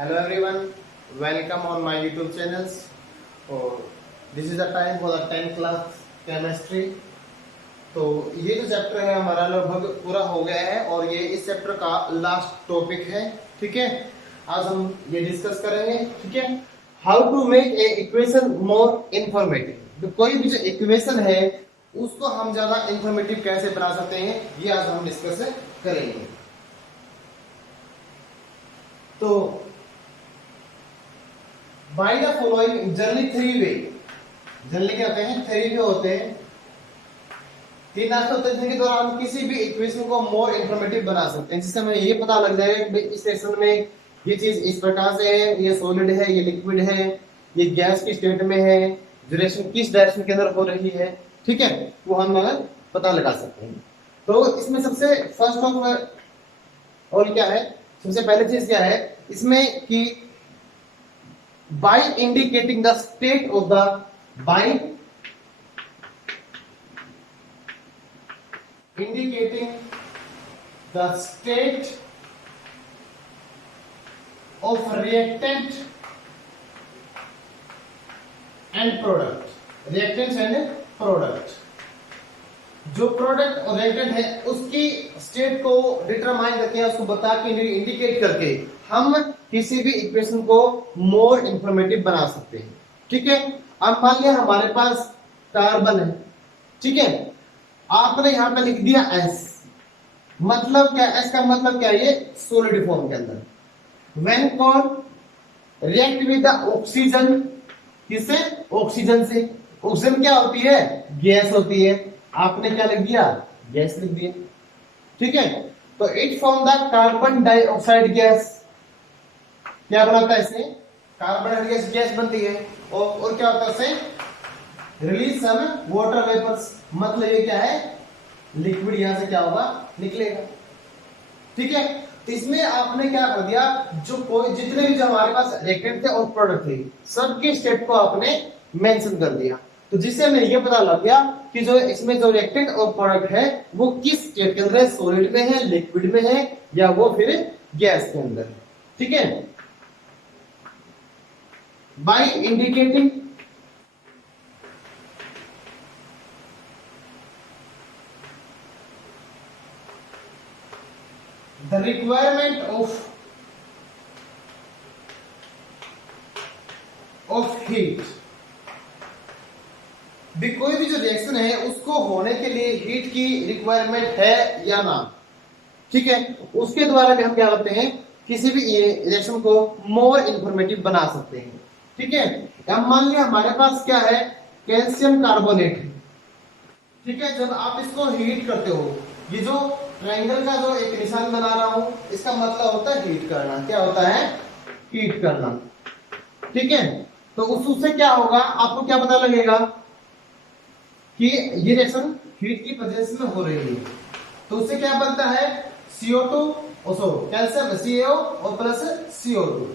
Hello everyone, welcome on my YouTube channels. और this is the time for the 10th class chemistry. तो ये जो chapter है हमारा लगभग पूरा हो गया है और ये इस चैप्टर का लास्ट टॉपिक है। ठीक है, आज हम ये डिस्कस करेंगे। ठीक है, how to make a equation more informative. तो कोई भी जो इक्वेशन है उसको हम ज्यादा इंफॉर्मेटिव कैसे बना सकते हैं, ये आज हम डिस्कस करेंगे। तो by the following generally three way, generally क्या होते हैं, थ्री वे होते हैं, तीन रास्ते होते हैं जिनके द्वारा हम किसी भी इक्वेशन को मोर इंफॉर्मेटिव बना सकते हैं, जिससे हमें ये पता लग जाएगा कि इस सेक्शन में ये चीज इस प्रकार से है, ये सॉलिड है, ये लिक्विड है, ये गैस की स्टेट में है, ड्यूरेशन किस डायरेक्शन के अंदर हो रही है। ठीक है, वो हम अगर पता लगा सकते हैं। तो इसमें सबसे फर्स्ट ऑफ ऑल क्या है, सबसे पहले चीज क्या है इसमें कि by indicating the state of the by indicating the state of reactant and product, reactants and product, जो प्रोडक्ट और रिएक्टेंट है उसकी स्टेट को डिटरमाइन करके, उसको बता के, इंडिकेट करके हम किसी भी इक्वेशन को मोर इंफॉर्मेटिव बना सकते हैं। ठीक है, अब मान लिया हमारे पास कार्बन है। ठीक है, आपने यहां पे लिख दिया S, मतलब क्या, S का मतलब क्या है, ये सॉलिड फॉर्म के अंदर। व्हेन कौन रिएक्ट विद द ऑक्सीजन, किससे, ऑक्सीजन से। ऑक्सीजन क्या होती है, गैस होती है, आपने क्या लिख दिया, गैस लिख दिया। ठीक है, तो it form the carbon dioxide gas, क्या बनाता है इसे, कार्बन डाइऑक्साइड गैस बनती है। और क्या होता है इसे, रिलीज सम वाटर वेपर्स, मतलब ये क्या है, लिक्विड यहां से क्या होगा, निकलेगा। ठीक है, तो इसमें आपने क्या कर दिया, जो कोई जितने भी जो हमारे पास रिएक्टेंट थे और प्रोडक्ट थे, सबके स्टेट को आपने मेंशन कर दिया। तो जिससे हमें ये पता लग गया कि जो इसमें जो रिएक्टेंट और प्रोडक्ट है वो किस स्टेट के अंदर है, सॉलिड में है, लिक्विड में है, या वो फिर गैस के अंदर है। ठीक है, by indicating the requirement of heat, भी कोई भी जो रिएक्शन है उसको होने के लिए हीट की रिक्वायरमेंट है या ना। ठीक है, उसके द्वारा भी हम क्या करते हैं, किसी भी रिएक्शन को मोर इंफॉर्मेटिव बना सकते हैं। ठीक है, अब मान लिया हमारे पास क्या है, कैल्शियम कार्बोनेट है। ठीक है, जब आप इसको हीट करते हो, ये जो ट्रायंगल का जो एक निशान बना रहा हूं, इसका मतलब होता है हीट करना। क्या होता है, हीट करना। ठीक है, तो उससे क्या होगा, आपको क्या पता लगेगा कि ये रिएक्शन हीट की प्रेजेंस में हो रही है। तो उससे क्या बनता है, CO2 कैल्शियम CaO और प्लस CO2।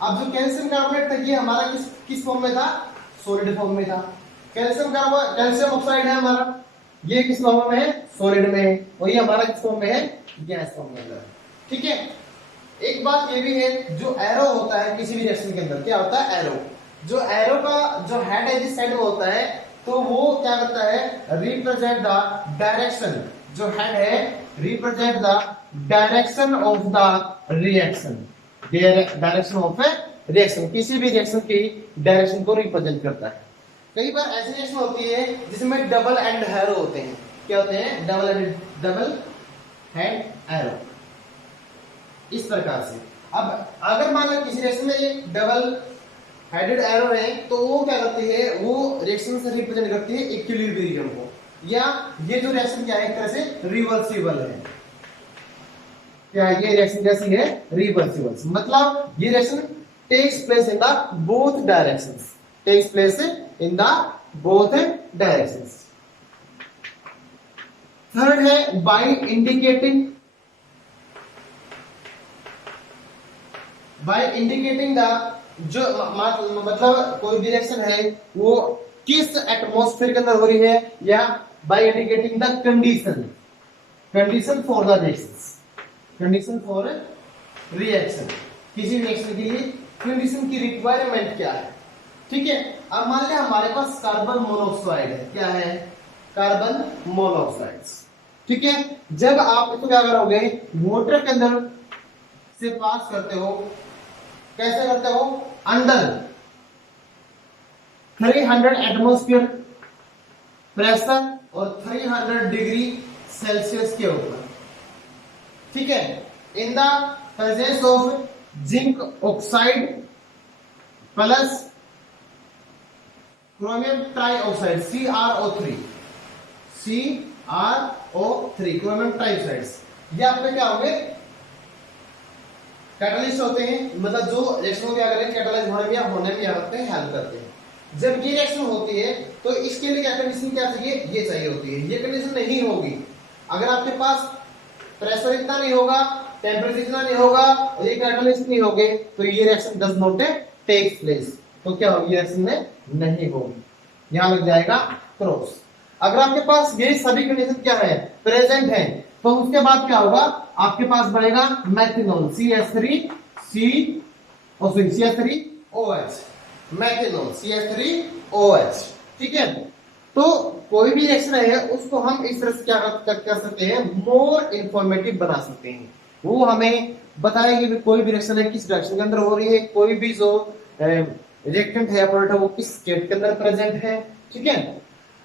अब जो कैल्शियम कार्बोनेट था ये हमारा किस फॉर्म में था, सॉलिड फॉर्म में था। कैल्शियम ऑक्साइड है हमारा, ये किस फॉर्म में है, सॉलिड में है, और ये हमारा किस फॉर्म में है, गैस फॉर्म में है। ठीक है, एक बात ये भी है, जो एरो होता है किसी भी रिएक्शन के अंदर, क्या होता है, एरो। जो एरो का जो हेड है जिस साइड में होता है, तो वो क्या करता है, रिप्रेजेंट द डायरेक्शन, जो हेड है represent the direction of the reaction, direction of A reaction, किसी भी रिएक्शन की डायरेक्शन को रिप्रेजेंट करता है। कई बार ऐसी रिएक्शन होती है जिसमें डबल एंड एरो होते हैं। क्या होते हैं, डबल हेड एरो, इस प्रकार से। अब अगर मान लो किसी रिएक्शन में डबल हेडेड एरो है, तो वो क्या करती है, वो रिएक्शन से रिप्रेजेंट करती है इक्विलिब्रियम को, या ये जो रिएक्शन क्या है, एक तरह से रिवर्सिबल है। क्या ये रिएक्शन कैसी है, रिवर्सिबल, मतलब ये reaction takes place in the both directions, takes place in the both directions. Third है बाय इंडिकेटिंग द, जो मतलब कोई डायरेक्शन है वो किस एटमॉस्फेयर के अंदर हो रही है, या by indicating the condition for the reaction, condition for reaction, किसी भी रिएक्शन के लिए कंडीशन की रिक्वायरमेंट क्या है। ठीक है, अब मान लिया हमारे पास कार्बन मोनोऑक्साइड है, क्या है, कार्बन मोनोऑक्साइड। ठीक है, जब आप इसको क्या करोगे, वाटर के अंदर से पास करते हो, कैसे करते हो, अंडर 300 एटमॉस्फेयर प्रेशर और 300 डिग्री सेल्सियस के ऊपर। ठीक है, in the presence of zinc oxide plus chromium trioxide CrO3, chromium trioxide, ये आपके क्या होंगे, कैटलिस्ट होते हैं, मतलब जो रिएक्शन क्या करें कैटलाइज होने में क्या करते हैं, हेल्प करते हैं। जब ये रिएक्शन होती है तो इसके लिए क्या कंडीशन क्या चाहिए, ये चाहिए होती है। ये कंडीशन नहीं होगी अगर आपके पास प्रेशर इतना नहीं होगा, टेम्परेचर इतना नहीं होगा और ये कैटलिस्ट नहीं होंगे, तो ये reaction does not take place. तो क्या होगी, रिएक्शन में नहीं होगी, यहां लग जाएगा क्रॉस। अगर आपके पास ये सभी कंडीशन क्या है, प्रेजेंट है, तो उसके बाद क्या होगा, आपके पास बनेगा मेथनॉल CH3OH, मेथनॉल CH3OH। ठीक है, तो कोई भी रिएक्शन है उसको हम इस तरह से क्या कर सकते हैं, मोर इंफॉर्मेटिव बना सकते हैं। वो हमें बताएगी कि कोई भी रिएक्शन है किस रिएक्शन के अंदर हो रही है, कोई भी जो रिएक्टेंट है प्रोडक्ट है वो किस स्टेट के अंदर प्रेजेंट है। ठीक है,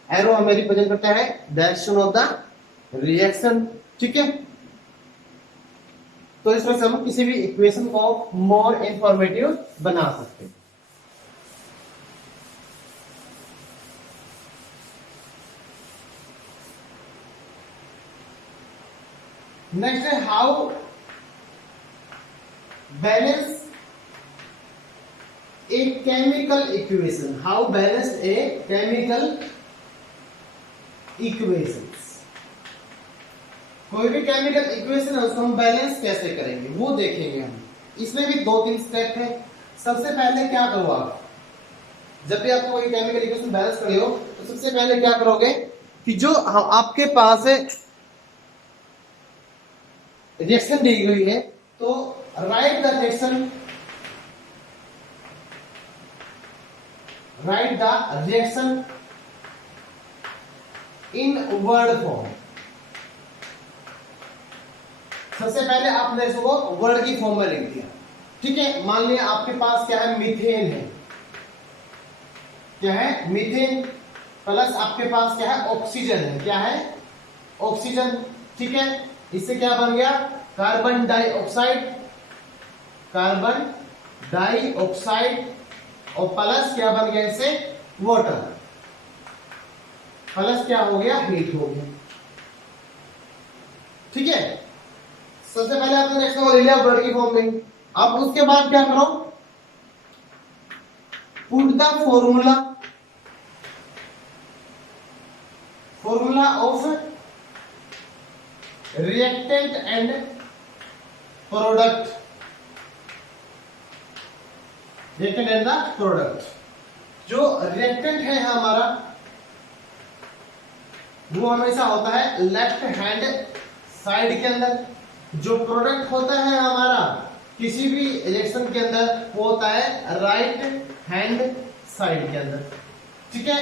एरो हमें रिप्रेजेंट करता है डायरेक्शन ऑफ द रिएक्शन। ठीक है, तो इस तरह से हम किसी भी इक्वेशन को मोर इंफॉर्मेटिव बना सकते हैं। नेक्स्ट है how balance a chemical equation, how balance a chemical equations. कोई भी केमिकल इक्वेशन है उसको हम बैलेंस कैसे करेंगे वो देखेंगे हम। इसमें भी 2-3 स्टेप है। सबसे पहले क्या करो, आप जब भी आपको कोई केमिकल इक्वेशन बैलेंस कर हो तो सबसे पहले क्या करोगे कि जो आपके पास रिएक्शन दी हुई है तो right the reaction in word form. सबसे पहले आपने इसको वर्ड की फॉर्म में लिख दिया। ठीक है, मान लिया आपके पास क्या है, मीथेन है, क्या है, मीथेन प्लस आपके पास क्या है, ऑक्सीजन है, क्या है, ऑक्सीजन। ठीक है, इससे क्या बन गया, कार्बन डाइऑक्साइड और प्लस क्या बन गया, इससे वाटर, प्लस क्या हो गया, हीट हो गया। ठीक है, सबसे पहले आपने रिएक्शन को ले लिया वर्ड की फॉर्म में। अब उसके बाद क्या करो, put the formula of reactant and product, reactant and the product. जो रिएक्टेंट है हमारा वो हमेशा होता है लेफ्ट हैंड साइड के अंदर, जो प्रोडक्ट होता है हमारा किसी भी रिएक्शन के अंदर वो होता है राइट हैंड साइड के अंदर। ठीक है,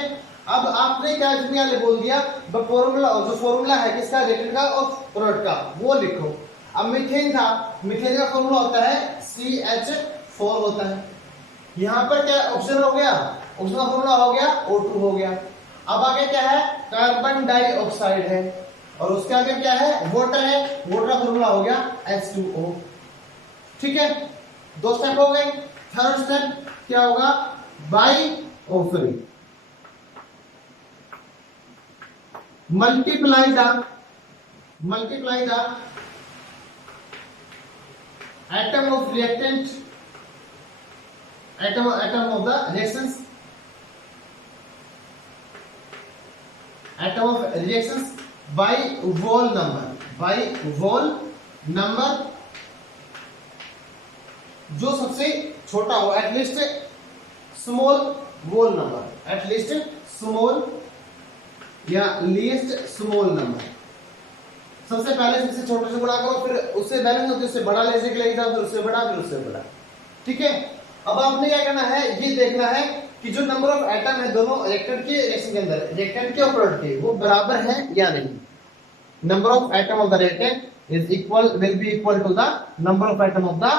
अब आपने क्या बोल दिया, फॉर्मूला, जो फॉर्मूला है किसका, रिएक्टेंट का और प्रोडक्ट का, वो लिखो। अब मीथेन था, मीथेन का फॉर्मूला होता है CH4 होता है। यहां पर क्या ऑक्सीजन हो गया, ऑक्सीजन का फॉर्मूला हो गया O2 हो गया। अब आगे क्या है, कार्बन डाइऑक्साइड है और उसके आगे क्या है, वाटर है, वाटर का फॉर्मूला हो गया H2O। ठीक है, 2 स्टेप हो गए। थर्ड स्टेप क्या होगा, multiply the atom of reactant, atom of the reactions, atom of reactions by whole number, जो सबसे छोटा हो, एटलीस्ट स्मॉल वोल नंबर, एटलीस्ट स्मॉल या लीस्ट स्मॉल नंबर। सबसे पहले सबसे छोटे से बड़ा करो, फिर उससे बैलेंस होते उससे बड़ा ले जाओ, फिर उससे बड़ा, फिर उससे बड़ा। ठीक है। अब आपने क्या करना है, ये देखना है कि जो नंबर ऑफ एटम है दोनों रिएक्टेंट के रिएक्शन के अंदर, रिएक्टेंट के और प्रोडक्ट के, वो बराबर है या नहीं। Number of atom of the reactant is equal, will be equal to the number of atom of the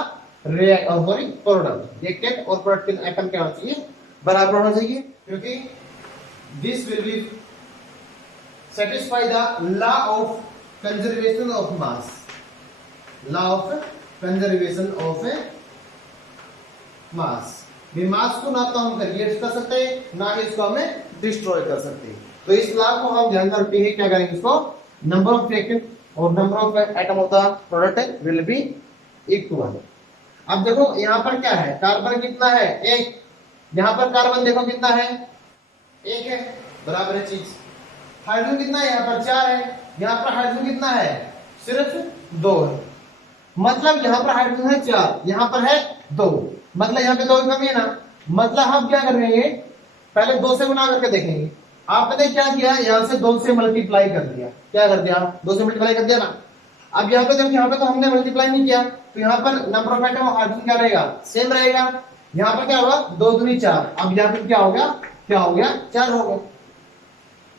product. Reactant और प्रोडक्ट के एटम क्या होना चाहिए, बराबर होना चाहिए, क्योंकि this will be satisfy the law of conservation of mass, law of conservation of mass. Mass को ना तो हम क्रिएट कर सकते हैं, ना ही इसको हमें डिस्ट्रॉय कर सकते हैं। तो इस लॉ को हम ध्यान में रखते हैं, क्या करेंगे इसको, नंबर ऑफ रिएक्टेंट और number of atom of the product will be equal. अब देखो यहाँ पर क्या है, कार्बन कितना है, एक। यहाँ पर कार्बन देखो कितना है, एक है, बराबर है चीज। हाइड्रोजन कितना है, यहाँ पर 4 है। यहाँ पर हाइड्रोजन कितना है, सिर्फ 2 है। मतलब यहाँ पर हाइड्रोजन है 4, यहाँ पर है 2, मतलब यहाँ पे 2 की कमी है ना। मतलब हम क्या कर रहे हैं, पहले 2 से गुना करके देखेंगे। आपने क्या किया, यहाँ से 2 से मल्टीप्लाई कर दिया, क्या कर दिया, 2 से मल्टीप्लाई कर दिया ना। अब यहाँ पे देखो, यहाँ पे तो हमने मल्टीप्लाई नहीं किया, तो यहाँ पर number of atom of hydrogen क्या रहेगा, सेम रहेगा। यहाँ पर क्या होगा, 2 दूनी 4। अब यहाँ पे क्या हो गया, 4 हो गया।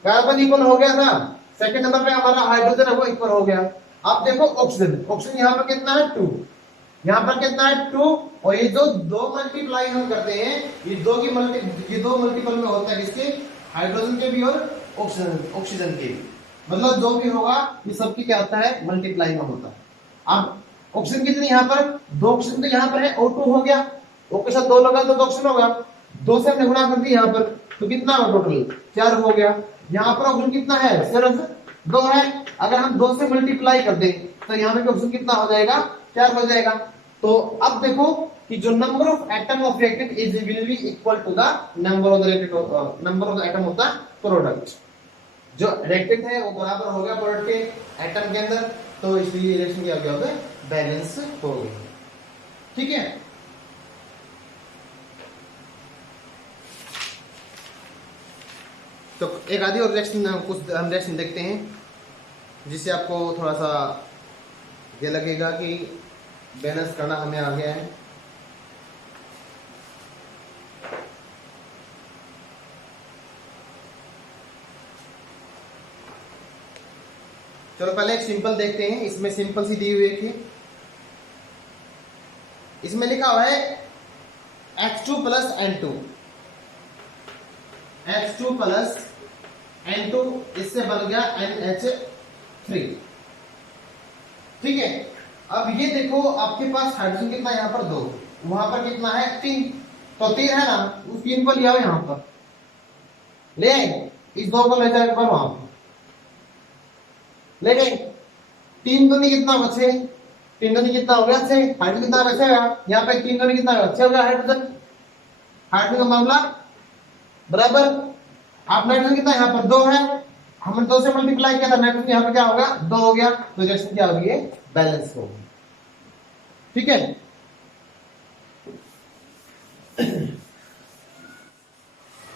कार्बन इक्वल हो गया था, सेकंड नंबर पे हमारा हाइड्रोजन है वो इक्वल हो गया। अब देखो ऑक्सीजन, ऑक्सीजन यहाँ पर कितना है, 2, यहाँ पर कितना है 2, और ये जो 2 मल्टीप्लाई हम करते हैं, ये 2 मल्टीपल में होता है किसके, हाइड्रोजन के भी और ऑक्सीजन के भी। मतलब जो भी होगा ये सबकी क्या होता है, मल्टीप्लाई में होता है। अब ऑक्सीजन कितनी, यहाँ पर 2 ऑक्सीजन, तो यहाँ पर है O2 हो गया, O के साथ 2 लगा तो 2 ऑक्सीजन होगा, 2 से हमने गुणा कर दी यहाँ पर, तो कितना होगा टोटल, 4 हो गया। यहाँ पर ऑक्सीजन कितना है, सिर्फ 2 है। अगर हम 2 से मल्टीप्लाई कर दें तो यहाँ पे ऑक्सीजन कितना हो जाएगा, 4 हो जाएगा। तो अब देखो कि जो number of atom of reactant is will be equal to the number of the atom of the product. जो रिएक्टेंट है वो बराबर हो गया प्रोडक्ट के एटम के अंदर, तो इसलिए रिएक्शन क्या हो गया, बैलेंस हो गई। ठीक है। तो एक आधी और रिएक्शन, कुछ हम रिएक्शन देखते हैं जिससे आपको थोड़ा सा ये लगेगा कि बैलेंस करना हमें आ गया है। चलो पहले एक सिंपल देखते हैं, इसमें सिंपल सी दी हुई है। इसमें लिखा हुआ है H2 plus N2, H2 plus N2, इससे बन गया NH3। ठीक है। अब ये देखो आपके पास हाइड्रोजन कितना, यहाँ पर 2, वहां पर कितना है 3, तो 3 है ना, उस 3 को ले आओ यहाँ पर, ले आए, इस 2 को ले जाए एक बार वहां पर ले गए। 3 दूनी कितना बचे, 3 दूनी कितना हो गया 6, हाइड्रोजन कितना बचेगा, यहाँ पे 3 दूनी कितना होगा, 6 हो गया हाइड्रोजन। हाइड्रोजन का मामला बराबर, आप नाइट्रोजन कितना, यहाँ पर 2 है, हमने 2 से मल्टीप्लाई किया था, नाइट्रोजन यहाँ पे क्या होगा, 2 हो गया, तो रिएक्शन क्या होगी, बैलेंस होगी। ठीक है।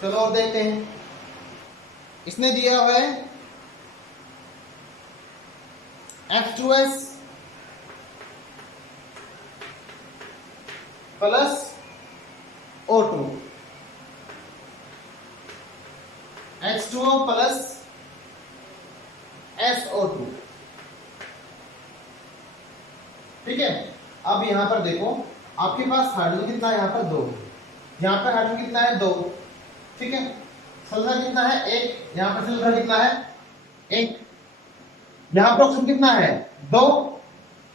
चलो और देखते हैं, इसने दिया हुआ है H2S plus O2, H2O plus SO2। ठीक है। अब यहां पर देखो आपके पास हाइड्रोजन कितना है, यहाँ पर 2, यहाँ पर हाइड्रोजन कितना है 2। ठीक है। सल्फर कितना है 1, यहाँ पर सल्फर कितना है 1, यहाँ पर ऑक्सीजन कितना है 2,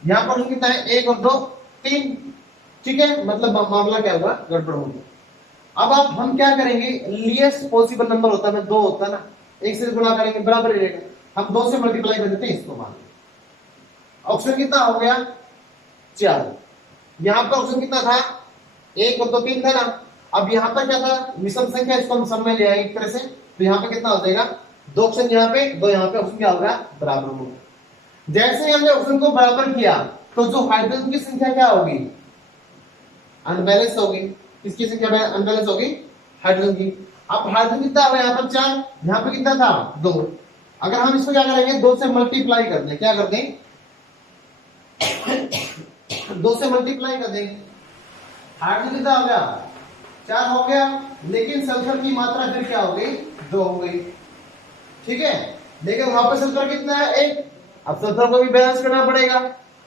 यहाँ पर ऑक्सीजन कितना है 1 और 2 3। ठीक है। मतलब मामला क्या होगा, गड़बड़ होगी। अब आप हम क्या करेंगे, लीस्ट पॉसिबल नंबर होता है 2 होता है ना, 1 से गुणा करेंगे बराबर रहेगा, हम 2 से मल्टीप्लाई कर देते हैं इसको। मान ऑक्सीजन कितना हो गया 4, यहाँ पर ऑक्सीजन कितना था 1 और 2 3 था ना। अब यहाँ पर क्या था, विषम संख्या, इसको हम सब में ले आएंगे एक तरह से, तो यहाँ पे कितना हो जाएगा, 2 ऑक्सीजन यहाँ पे 2 यहाँ पे, ऑक्सीजन क्या होगा, बराबर होगा। जैसे हमने ऑक्सीजन को बराबर किया तो जो हाइड्रोजन की संख्या क्या होगी, अनबैलेंस होगी। किसकी संख्या अनबैलेंस होगी, हाइड्रोजन की। अब हाइड्रोजन कितना हुआ, यहाँ पर 4, यहाँ पे कितना था 2। अगर हम इसको क्या करेंगे, 2 से मल्टीप्लाई कर दें, क्या कर दें 2 से मल्टीप्लाई कर देंगे, हाइड्रोजन कितना हो गया, 4 हो गया, लेकिन सल्फर की मात्रा फिर क्या हो गई, 2 हो गई। ठीक है, लेकिन वहां पर सल्फर कितना है, 1। अब सल्फर को भी बैलेंस करना पड़ेगा।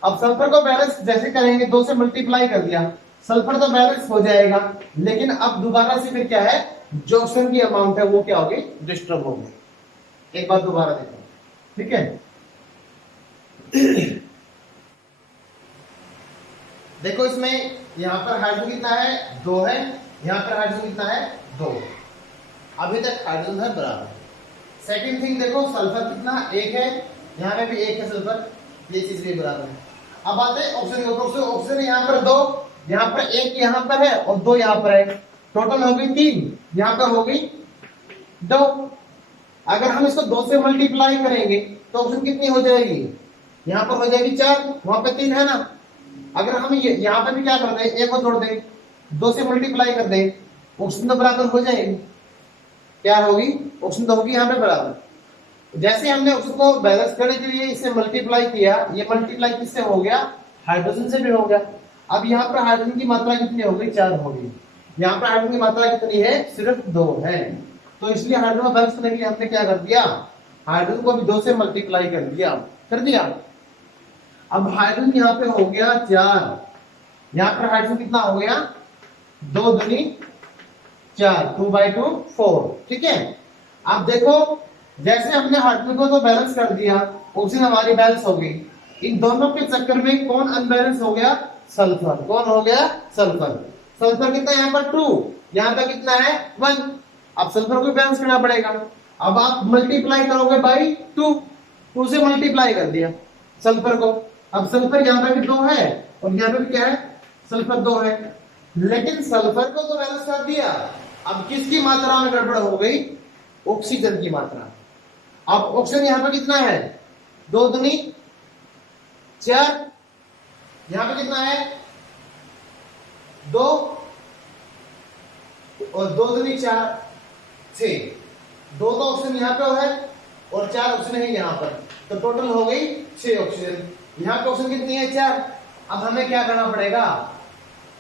अब सल्फर को बैलेंस जैसे करेंगे, 2 से मल्टीप्लाई कर दिया, सल्फर तो बैलेंस हो जाएगा, लेकिन अब दोबारा से फिर क्या है, जो ऑक्सीजन की अमाउंट है वो क्या होगी, डिस्टर्ब होगी। एक बार दोबारा देखो, ठीक है। देखो इसमें यहां पर हाइड्रोजन कितना है, 2 है, यहां पर हाइड्रोजन कितना है, 2। अभी तक हाइड्रोजन है बराबर। सेकंड थिंग देखो, सल्फर कितना, 1 है, यहां पे भी 1 है सल्फर, ये चीज भी बराबर है। अब आते हैं ऑक्सीजन के ऊपर। ऑक्सीजन यहां पर 2, यहां पर 1 यहां पर है और 2 यहां पर है, टोटल हो गई 3, यहां पर हो गई 2। अगर हम इसको 2 से मल्टीप्लाई करेंगे तो ऑक्सीजन कितनी हो जाएगी, यहां पर हो जाएगी 4, वहां पे 3 है ना। अगर हम यहां पर भी क्या कर दें, 1 को जोड़ दें, 2 से मल्टीप्लाई कर दें, ऑक्सीजन तो बराबर हो जाएगी, क्या होगी, ऑक्सीजन तो होगी यहां पे बराबर। जैसे हमने उसको बैलेंस करने के लिए इसे मल्टीप्लाई किया, ये मल्टीप्लाई किससे हो गया, हाइड्रोजन से भी हो गया। अब यहाँ पर हाइड्रोजन की मात्रा कितनी हो गई, 4 हो गई। यहाँ पर हाइड्रोजन की मात्रा कितनी है, सिर्फ 2 है। तो इसलिए हाइड्रोजन को बैलेंस करने के लिए हमने क्या कर दिया, हाइड्रोजन को भी 2 से मल्टीप्लाई कर दिया। अब हाइड्रोजन यहाँ पे हो गया 4, यहाँ पर हाइड्रोजन कितना हो गया, 2 दूनी 4, 2/2 4। ठीक है, अब देखो जैसे हमने हाइड्रोजन को तो बैलेंस कर दिया, ऑक्सीजन हमारी बैलेंस हो गई। इन दोनों के चक्कर में कौन अनबैलेंस हो गया, सल्फर। कौन हो गया, सल्फर। सल्फर कितना यहाँ पर 2, यहाँ पर कितना है 1। अब सल्फर को बैलेंस करना पड़ेगा। अब आप मल्टीप्लाई करोगे बाई 2 से मल्टीप्लाई कर दिया सल्फर को। अब सल्फर यहाँ पे भी 2 है और यहाँ पे भी क्या है, सल्फर 2 है, लेकिन सल्फर को तो बैलेंस कर दिया। अब किसकी मात्रा में गड़बड़ हो गई, ऑक्सीजन की मात्रा। अब ऑक्सीजन यहाँ पे कितना है, 2 दूनी 4, यहाँ पे कितना है 2 और 2 दूनी 4 6। 2 तो ऑक्सीजन यहाँ पे है और 4 ऑक्सीजन है यहाँ पर, तो टोटल हो गई 6 ऑक्सीजन। यहाँ पे ऑक्सीजन कितनी है, 4। अब हमें क्या करना पड़ेगा,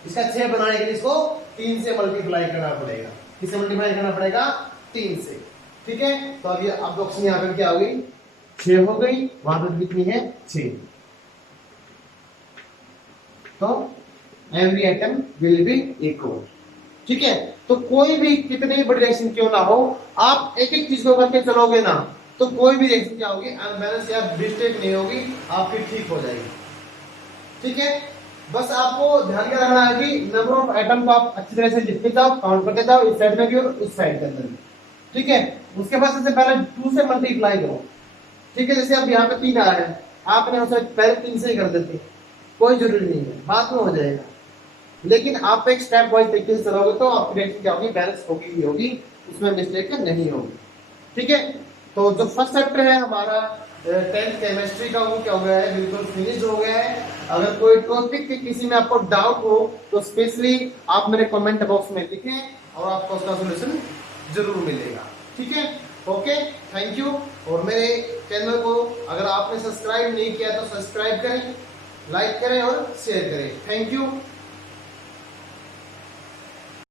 इसका 6 बनाने के लिए इसको 3 से मल्टीप्लाई करना पड़ेगा। किससे मल्टीप्लाई करना पड़ेगा, 3 से। ठीक है, तो अब ऑक्सीजन यहाँ पे क्या हो गई, 6 हो गई, वहां पर कितनी है 6। तो every atom will be equal. ठीक है, तो कोई भी कितनी भी बड़ी रिएक्शन क्यों ना हो, आप एक एक चीज को करके चलोगे ना, तो कोई भी रिएक्शन क्या होगी, अनबैलेंस या मिस्टेक नहीं होगी, आपकी ठीक हो जाएगी। ठीक है, बस आपको ध्यान क्या रखना है कि नंबर ऑफ एटम को आप अच्छी तरह से लिखते जाओ, काउंट करते जाओ, इस साइड में भी और उस साइड के अंदर भी। ठीक है, उसके बाद सबसे पहले 2 से मल्टीप्लाई करो। ठीक है, जैसे अब यहाँ पे 3 आ रहा है, आपने उसे पहले 3 से ही कर देते, कोई जरूरी नहीं है, बाद में हो जाएगा। लेकिन आप एक स्टेप वाइज तरीके से चलोगे तो आपकी रिएक्शन क्या होगी, बैलेंस होगी ही होगी, उसमें मिस्टेक नहीं होगी। ठीक है, तो जो फर्स्ट चैप्टर है हमारा 10th केमिस्ट्री का, वो क्या हो गया है, बिल्कुल फिनिश हो गया है। अगर कोई टॉपिक के किसी में आपको डाउट हो तो स्पेशली आप मेरे कमेंट बॉक्स में लिखें और आपको उसका सोल्यूशन जरूर मिलेगा। ठीक है, ओके, थैंक यू। और मेरे चैनल को अगर आपने सब्सक्राइब नहीं किया तो सब्सक्राइब करें, लाइक करें और शेयर करें। Thank you.